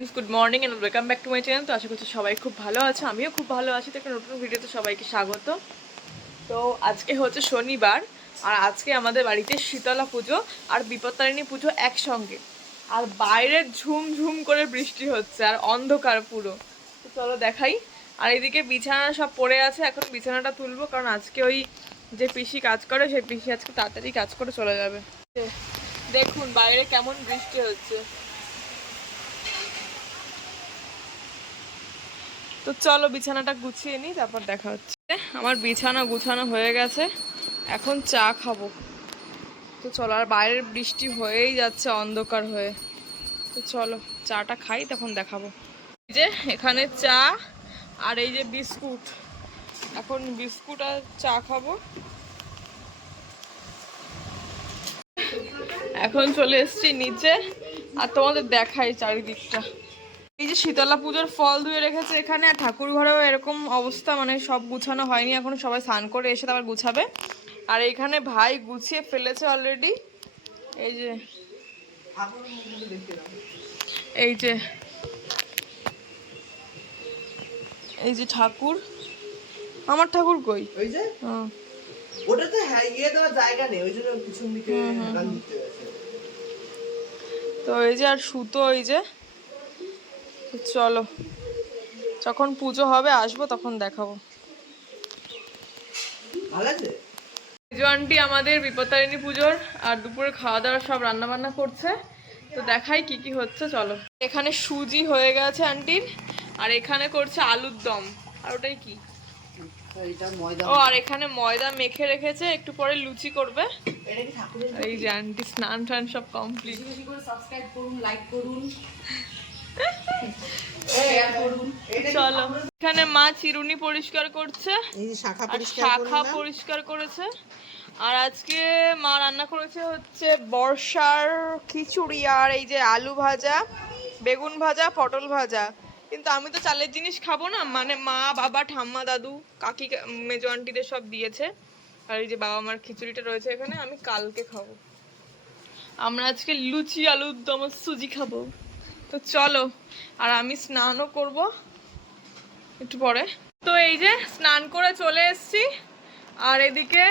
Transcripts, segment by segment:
Good morning and welcome back to my channel. তো আশা করছি সবাই খুব ভালো আছে, আমিও খুব ভালো আছি। তো একটা নতুন ভিডিওতে সবাইকে স্বাগত। তো আজকে হচ্ছে শনিবার, আর আজকে আমাদের বাড়িতে শীতলা পুজো আর বিপত্তারিণী পুজো একসঙ্গে। আর বাইরে ঝুমঝুম করে বৃষ্টি হচ্ছে আর অন্ধকার পুরো। তো চলো দেখাই। আর এদিকে বিছানা সব পড়ে আছে, এখন বিছানাটা তুলবো, কারণ আজকে ওই যে পিসি কাজ করে সেই পিসি আজকে তাড়াতাড়ি কাজ করে চলে যাবে। দেখুন বাইরে কেমন বৃষ্টি হচ্ছে। তো চলো বিছানাটা গুছিয়ে নিই, তারপর দেখা হচ্ছে। আমার বিছানা গুছানো হয়ে গেছে, এখন চা খাবো। তো চলো, আর বাইরের বৃষ্টি হয়েই যাচ্ছে অন্ধকার হয়ে। তো চলো চাটা খাই, তখন দেখাবো। এই যে এখানে চা আর এই যে বিস্কুট, এখন বিস্কুট আর চা খাবো। এখন চলে এসেছি নিচে, আর তোমাদের দেখাই চারিদিকটা। এই যে শীতলা পুজোর ফল ধুয়ে রেখেছে এখানে, আর ঠাকুর ঘরেও এরকম অবস্থা, মানে সব গুছানো হয়নি এখন, সবাই স্নান করে এসে আবার গুছাবে। আর এইখানে ভাই গুছিয়ে ফেলেছে অলরেডি। এই যে এই যে এই যে ঠাকুর, আমার ঠাকুর কই? ওই যে ওটাতে ইয়ে দেওয়ার জায়গা নেই, ওই জন্য পিছন দিকে গান দিতে আছে। তো এই যে আর সুতো, এই যে। চলো যখন পুজো হবে আসবো, তখন দেখাবো। মেজো আন্টি আমাদের বিপত্তারিণী পুজোর আর দুপুরে খাওয়া দাওয়া সব রান্না বান্না করছে। তো দেখাই কি কি হচ্ছে, চলো। এখানে সুজি হয়ে গেছে আন্টির, আর এখানে করছে আলুর দম। আর ওটাই কি? ও, আর এখানে ময়দা মেখে রেখেছে, একটু পরে লুচি করবে। এই যে আন্টি স্নান টান সব কমপ্লিট। সাবস্ক্রাইব করুন, লাইক করুন, চলো। এখানে মা চিরুনি পরিষ্কার করছে, শাখা পরিষ্কার করেছে। আর আজকে মা রান্না করেছে হচ্ছে বর্ষার খিচুড়ি, আর এই যে আলু ভাজা, বেগুন ভাজা, পটল ভাজা। কিন্তু আমি তো চালের জিনিস খাবো না, মানে মা, বাবা, ঠাম্মা, দাদু, কাকি, মেজো আন্টিদের সব দিয়েছে। আর এই যে বাবা মার খিচুড়িটা রয়েছে এখানে, আমি কালকে খাবো। আমরা আজকে লুচি, আলুর দম, সুজি খাবো। তো চলো, আর আমি স্নানও করব একটু পরে। তো এই যে স্নান করে চলে এসেছি, আর এদিকে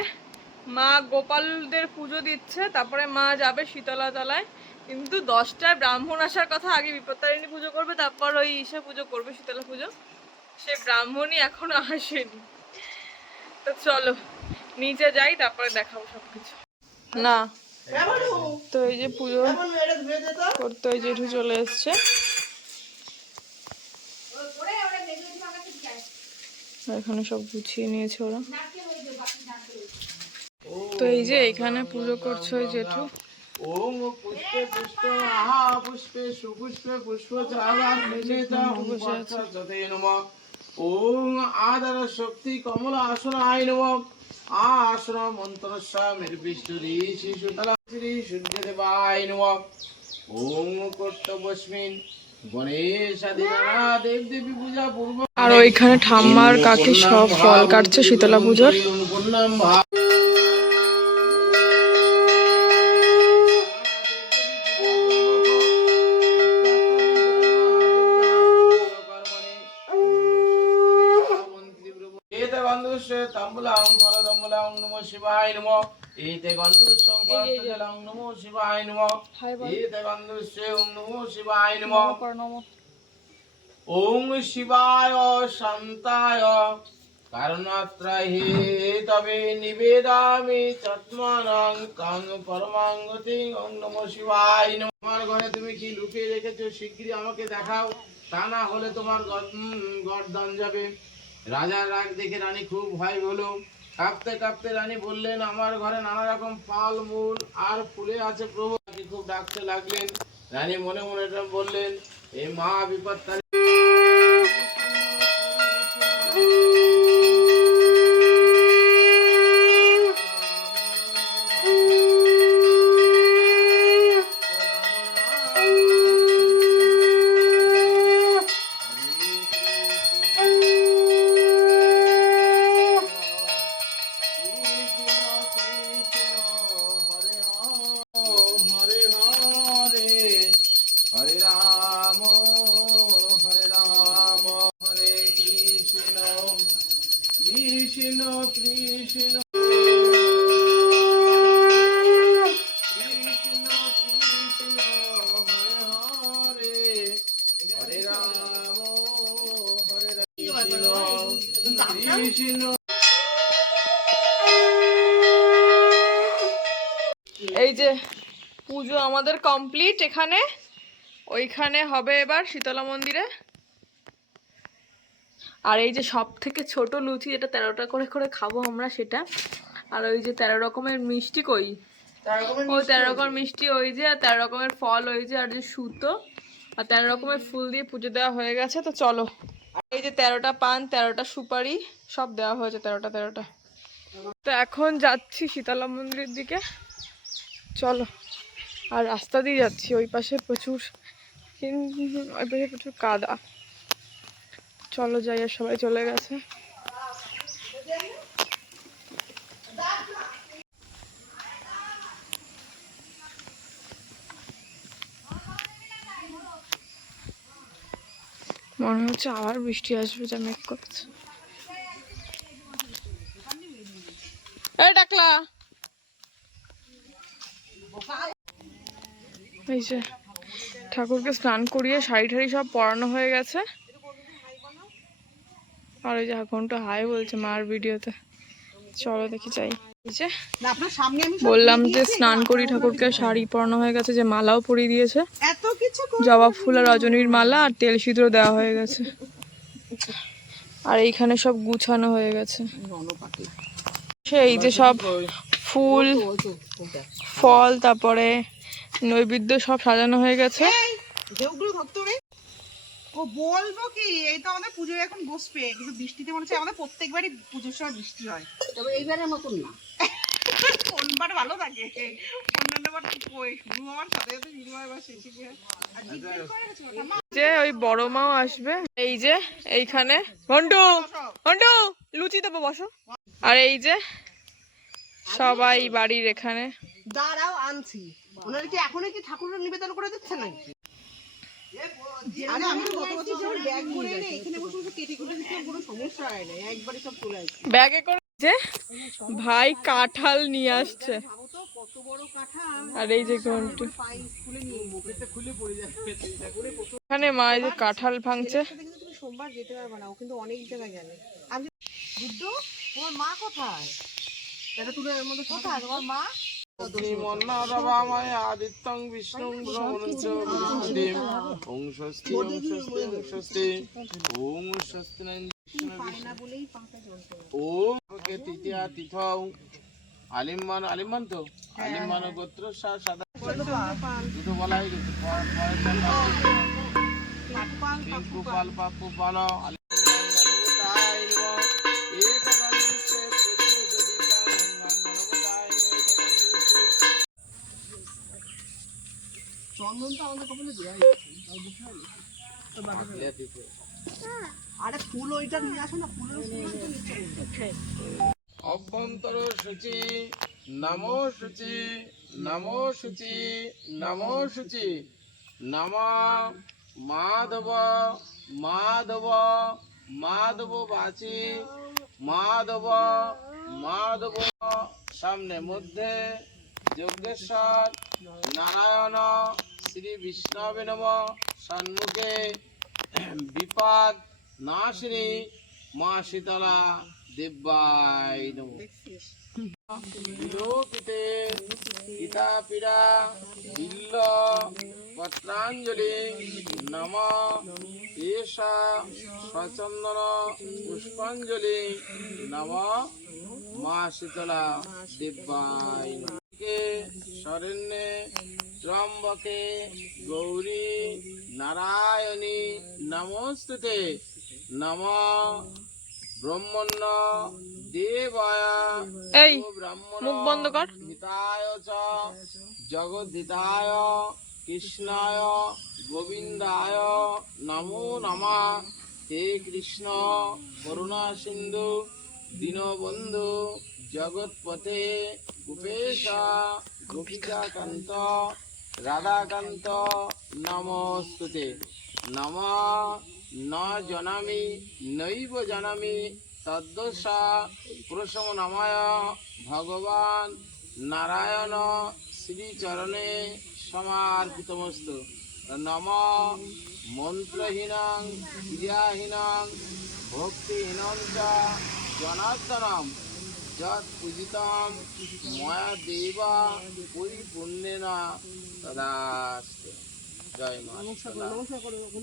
মা গোপালদের পুজো দিচ্ছে, তারপরে মা যাবে শীতলা তলায়। কিন্তু 10টায় ব্রাহ্মণ আসার কথা, আগে বিপত্তারিণী পুজো করবে, তারপর ওই ইসে পুজো করবে, শীতলা পুজো। সে ব্রাহ্মণই এখনো আসেনি। তো চলো নিচে যাই, তারপরে দেখাবো সবকিছু। না, তো এই যে পুজো করতে ওই জেঠু চলে এসছে। এখানে সব গুছিয়ে নিয়েছে ওরা। তো এই যে এখানে পুজো করছে ওই জেঠু। ওম পুষ্পে পুষ্পে মহা পুষ্পে সুপুষ্পে পুষ্পচারাতে নমঃ। ওম আদর শক্তি কমলা আসনায় নমঃ। আসন মন্ত্রস্য নির্বিষ্টরি শিশুতলা শ্রী সূর্যদেবায় নমঃ। ওম কর্তব্যস্মিন গণেশ আদিনারা দেব দেবী পূজা পূর্ব। আর ওইখানে ঠাম্মার কাকি সব ফল কাটছে শীতলা পুজোর। তাম্বুলাং ফলদম্বুলাং নমঃ শিবায় নমঃ। এতে গন্ধুষ্যং পার্থজলং নমঃ শিবায় নমঃ। এতে গন্ধুষ্যং নমঃ শিবায় নমঃ। ওম শিবায় শান্তায় কারণাত্রাহে তবে নিবেদামি চত্মানং কাং পরমাং গতিং। ওম নমঃ শিবায় নমঃ। আমার ঘরে তুমি কি লুকিয়ে রেখেছো শিগগিরই আমাকে দেখাও, তা না হলে তোমার গর্দান যাবে। রাজার রাগ দেখে রানী খুব ভয় হলো। কাঁপতে কাঁপতে রানী বললেন, আমার ঘরে নানা রকম ফল মূল আর ফুলে আছে প্রভু। খুব ডাকতে লাগলেন। রানী মনে মনে বললেন, এই মা বিপত্তারিণী হরে রাম কৃষ্ণ এই যে পুজো আমাদের কমপ্লিট এখানে, ওইখানে হবে এবার শীতলা মন্দিরে। আর এই যে সব থেকে ছোট লুচি, যেটা 13টা করে করে খাবো আমরা সেটা। আর ওই যে 13 রকমের মিষ্টি, কই ওই 13 রকমের মিষ্টি ওই যে, আর 13 রকমের ফল ওই যে, আর যে সুতো আর 13 রকমের ফুল দিয়ে পুজো দেওয়া হয়ে গেছে। তো চলো, এই যে 13টা পান, 13টা সুপারি সব দেওয়া হয়েছে, 13টা। তো এখন যাচ্ছি শীতলা মন্দিরের দিকে, চলো। আর রাস্তা দিয়ে যাচ্ছি, ওই পাশে প্রচুর কাদা। চলো যাই, আর সবাই চলে গেছে। মনে হচ্ছে আবার বৃষ্টি আসবে, যা মেঘ করছে। এই ডাকলা, এই যে ঠাকুরকে স্নান করিয়ে শাড়ি ঠাড়ি সব পরানো হয়ে গেছে। আর ওই যে ঘন্টা হাই বলছে মার ভিডিওতে, চলো দেখি যাই। বললাম যে স্নান করি, ঠাকুরকে শাড়ি পরানো হয়ে গেছে, যে মালাও পরিয়ে দিয়েছে, জবা ফুল আর রজনীর মালা আর তেল সিঁদুর দেওয়া হয়ে গেছে। আর এইখানে সব গুছানো হয়ে গেছে, সেই যে সব ফুল ফল তারপরে নৈবেদ্য সব সাজানো হয়ে গেছে। ও বলবো কি, এই তো আমাদের পুজো এখন বসবে, কিন্তু বৃষ্টিতে মনে হচ্ছে আমাদের প্রত্যেকবারই পুজোর সময় বৃষ্টি হয়, তবে এইবারের মতন না। কোনবার ভালো থাকে, অন্যান্য বার শুরু হওয়ার সাথে সাথে শুরু হয় বা শেষে গিয়ে। যে ওই বড় মাও আসবে, এই যে এইখানে ঘন্টু ঘন্টু লুচি দেবো, বসো। আর এই যে সবাই বাড়ির এখানে দাঁড়াও আনছি, ওনারা কি এখনই কি ঠাকুরের নিবেদন করে দিচ্ছে নাকি? ব্যাগে করে যে ভাই কাঁঠাল নিয়ে আসছে, আর এই যে ঘন্টু এখানে মা এই যে কাঁঠাল ভাঙছে। সোমবার যেতে পারবে না, ও কিন্তু অনেক জায়গায় গেলে। আমি বুদ্ধু, তোমার মা কোথায়? এটা তুমি এর মধ্যে কোথায় তোমার মা? আদিত্যং বিষ্ণুং ব্রহ্মণশ্চ বৃহস্পতিম ওং স্বস্তি ওং স্বস্তি ওং স্বস্তি ওং স্বস্তি ওং তৃতীয়া তিথৌ আলিম্বান তো আলিম্বান গোত্র সাদা দুটো বলাই গেছে, পাল পাপু পাল চন্দনটা আমাদের কপালে দেওয়াই আরে ফুল ওইটা নিয়ে আসো না, ফুলের অভ্যন্তর সূচি নমো সূচি নমো সূচি নমো সূচি নম মাধব মাধব মাধব বাচি মাধব মাধব সামনে মধ্যে যজ্ঞেশ্বর নারায়ণ শ্রী বিষ্ণবে নম সন্মুখে বিপদ নাশিনী মা শীতলা দিব্যায় নমঃ। বিলোকিতে গীতা পীড়া বিল্ল পত্রাঞ্জলি নম এষা সচন্দন পুষ্পাঞ্জলি নম মা শীতলা দিব্যায় নমঃ। শরণ্যে ত্রম্বকে গৌরী নারায়ণী নমস্তুতে নম ব্রহ্মণ্য দেবায় এই মুখ বন্ধ কর। হিতায় চ জগদ্ধিতায় কৃষ্ণায় গোবিন্দায় নমো নমঃ। হে কৃষ্ণ করুণা সিন্ধু দীনবন্ধু জগৎপতে গোপেশ গোপিকাকান্ত রাধাকান্ত নমস্তুতে নম ন জানামি নৈব জানামি তদ্দশা পুরুষম নামায় ভগবান নারায়ণ শ্রীচরণে সমার্পিতমস্তু। নম মন্ত্রহীনং ক্রিয়াহীনং ভক্তিহীনং চ জনার্দনম যৎ পূজিতম ময়া দেব পরিপূর্ণেন তদাস্তু। জয় মা শীতলা,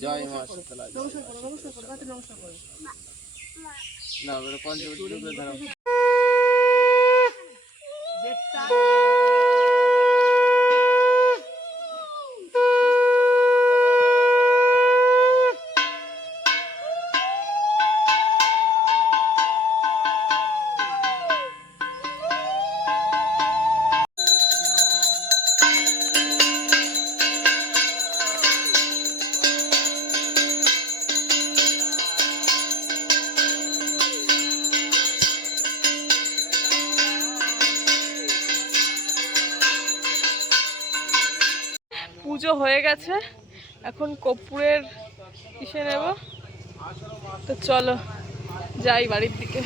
জয় মা শীতলা। না ওটা পঞ্চবটি ধরো। পুজো হয়ে গেছে, এখন কর্পূরের ইসে নেব। তো চলো যাই বাড়ির দিকে।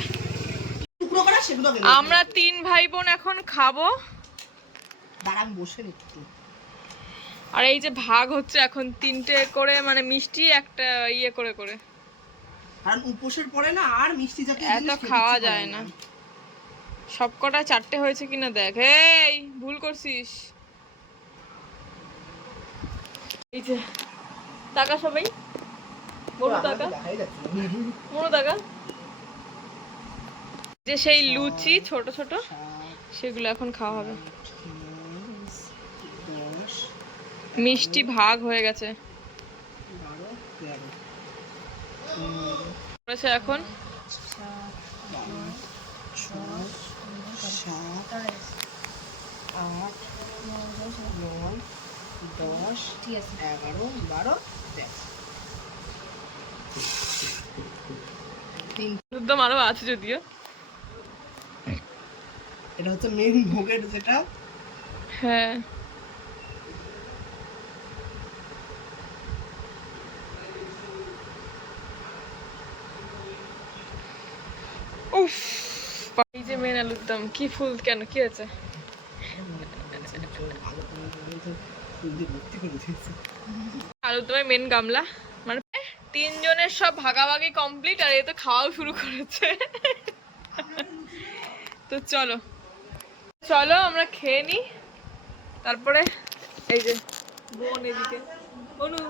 আমরা 3 ভাই বোন এখন খাবো। আর এই যে ভাগ হচ্ছে এখন 3টে করে, মানে মিষ্টি একটা ইয়ে করে করে, কারণ উপোসের পরে না আর মিষ্টি জাতীয় এত খাওয়া যায় না। সবকটা 4টে হয়েছে কিনা দেখ। এই ভুল করছিস। এই যে টাকা সবাই বড় টাকা বড় টাকা, যে সেই লুচি ছোট ছোট সেগুলো এখন খাওয়া হবে। মিষ্টি ভাগ হয়ে গেছে এখন। একদম আরো আছে যদিও। এটা হচ্ছে মেইন ভোগের যেটা। হ্যাঁ উফ, এই যে মেন আলুর দম। কি ফুল কেন, কি আছে? আলুর দমের মেন গামলা, মানে 3 জনের সব ভাগাভাগি কমপ্লিট, আর এ তো খাওয়াও শুরু করেছে। তো চলো চলো আমরা খেয়ে নিই, তারপরে এই যে বোন এদিকে বনু।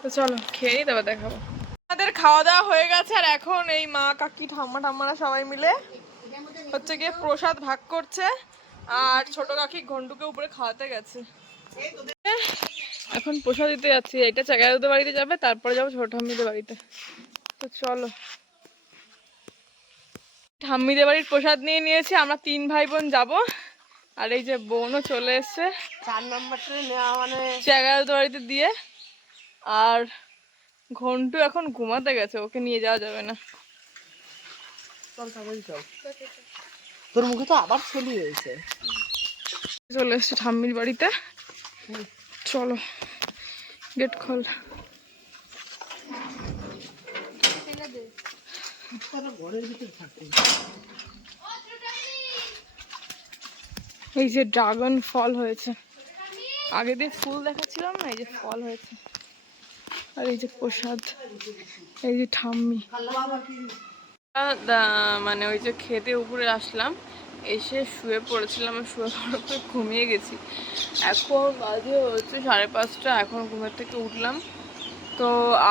তো চলো খেয়ে নিই, তারপর দেখাবো। আমাদের খাওয়া দাওয়া হয়ে গেছে, আর এখন এই মা কাকি ঠাম্মা ঠাম্মারা সবাই মিলে হচ্ছে গিয়ে প্রসাদ ভাগ করছে। আর ছোট কাকি ঘন্টুকে উপরে খাওয়াতে গেছে। এখন প্রসাদ দিতে যাচ্ছি। এটা চাগাইদের বাড়িতে যাবে, তারপরে যাবো ছোট ঠাম্মিদের বাড়িতে। তো চলো, ঠাম্মিদের বাড়ির প্রসাদ নিয়ে নিয়েছি। আমরা 3 ভাই বোন যাবো, আর এই যে বোনও চলে এসছে 4 নম্বরটা নেওয়া মানে চাগাইদের বাড়িতে দিয়ে। আর ঘন্টু এখন ঘুমাতে গেছে, ওকে নিয়ে যাওয়া যাবে না। তোর মুখে তো আবার ছলি হয়েছে। চলে এসছে ঠাম্মির বাড়িতে। চলো গেট খোল। এই যে ড্রাগন ফল হয়েছে, আগে দিয়ে ফুল দেখাচ্ছিলাম না, এই যে ফল হয়েছে। আর এই যে প্রসাদ, এই যে ঠাম্মি। মানে ওই যে খেতে উপরে আসলাম, এসে শুয়ে পড়েছিলাম, শুয়ে পড়ার পরে ঘুমিয়ে গেছি। এখন বাজে হচ্ছে 5:30, এখন ঘুমের থেকে উঠলাম। তো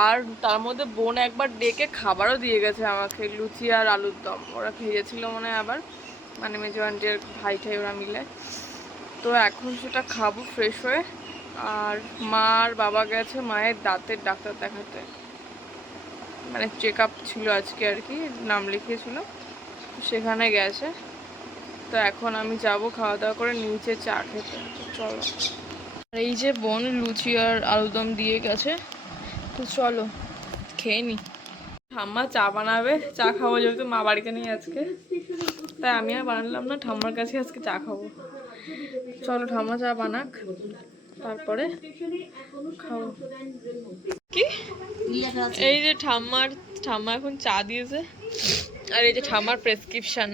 আর তার মধ্যে বোন একবার ডেকে খাবারও দিয়ে গেছে আমাকে, লুচি আর আলুর দম। ওরা খেয়েছিল মনে হয় আবার, মানে মেজো আন্টির ভাই ঠাই ওরা মিলে। তো এখন সেটা খাবো ফ্রেশ হয়ে। আর মা আর বাবা গেছে মায়ের দাঁতের ডাক্তার দেখাতে, মানে চেক আপ ছিল আজকে আর কি, নাম লিখিয়েছিল, সেখানে গেছে। তো এখন আমি যাব খাওয়া দাওয়া করে নিচে চা খেতে। চলো, আর এই যে বোন লুচি আর আলুদম দিয়ে গেছে। তো চলো খেয়ে নি। ঠাম্মা চা বানাবে, চা খাবো, যেহেতু মা বাড়িতে নেই আজকে, তাই আমি আর বানালাম না, ঠাম্মার কাছে আজকে চা খাবো। চলো ঠাম্মা চা বানাক, তারপরে খাবো। কি এই যে ঠাম্মার ঠাম্মা এখন চা দিয়েছে, আর এই যে ঠাম্মার প্রেসক্রিপশন,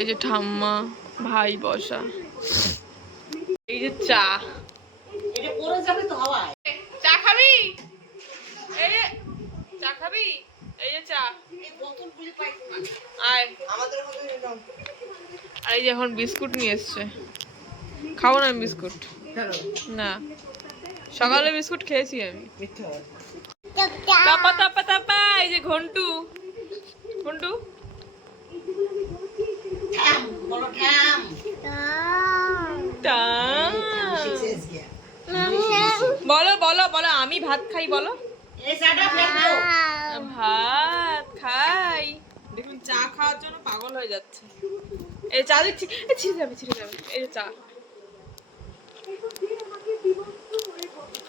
এই যে ঠাম্মা ভাই বসা, এই যে চা। চা খাবি? এই যে চা খাবি? এই যে চা। আয়। আর এই যে এখন বিস্কুট নিয়ে এসছে, খাবো না আমি বিস্কুট, না সকালে বিস্কুট খেয়েছি আমি। তাপা তাপা তাপা, এই যে ঘন্টু, ঘন্টু বলো বলো বলো, আমি ভাত খাই বলো, ভাত খাই। দেখুন চা খাওয়ার জন্য পাগল হয়ে যাচ্ছে। এই চা দিচ্ছি, ছিঁড়ে যাবে ছিঁড়ে যাবে। এই যে চা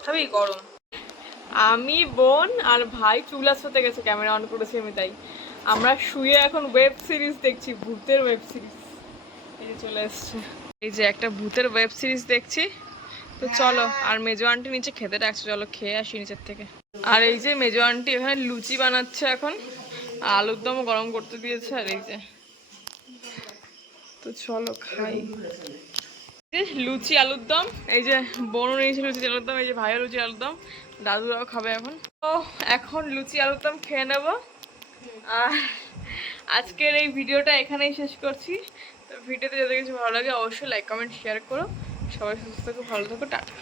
খাবি? গরম। আমি, বোন আর ভাই চুল আসতে গেছে, ক্যামেরা অন করেছি আমি, তাই আমরা শুয়ে এখন ওয়েব সিরিজ দেখছি, ভূতের ওয়েব সিরিজ। এই যে চলে এসছে, এই যে একটা ভূতের ওয়েব সিরিজ দেখছি। তো চলো, আর মেজো আন্টি নিচে খেতে ডাকছে, চলো খেয়ে আসি নিচের থেকে। আর এই যে মেজো আন্টি এখানে লুচি বানাচ্ছে এখন, আলুর দম গরম করতে দিয়েছে। আর এই যে, তো চলো খাই। লুচি আলুর দম, এই যে বোনও নিয়েছে লুচি আলুর দম, এই যে ভাইও লুচি আলুর দম, দাদুরাও খাবে এখন। তো এখন লুচি আলুর দম খেয়ে নেব। আর আজকের এই ভিডিওটা এখানেই শেষ করছি। তো ভিডিওতে যদি কিছু ভালো লাগে অবশ্যই লাইক কমেন্ট শেয়ার করো। সবাই সুস্থ থাকো, ভালো থাকো, টাটা।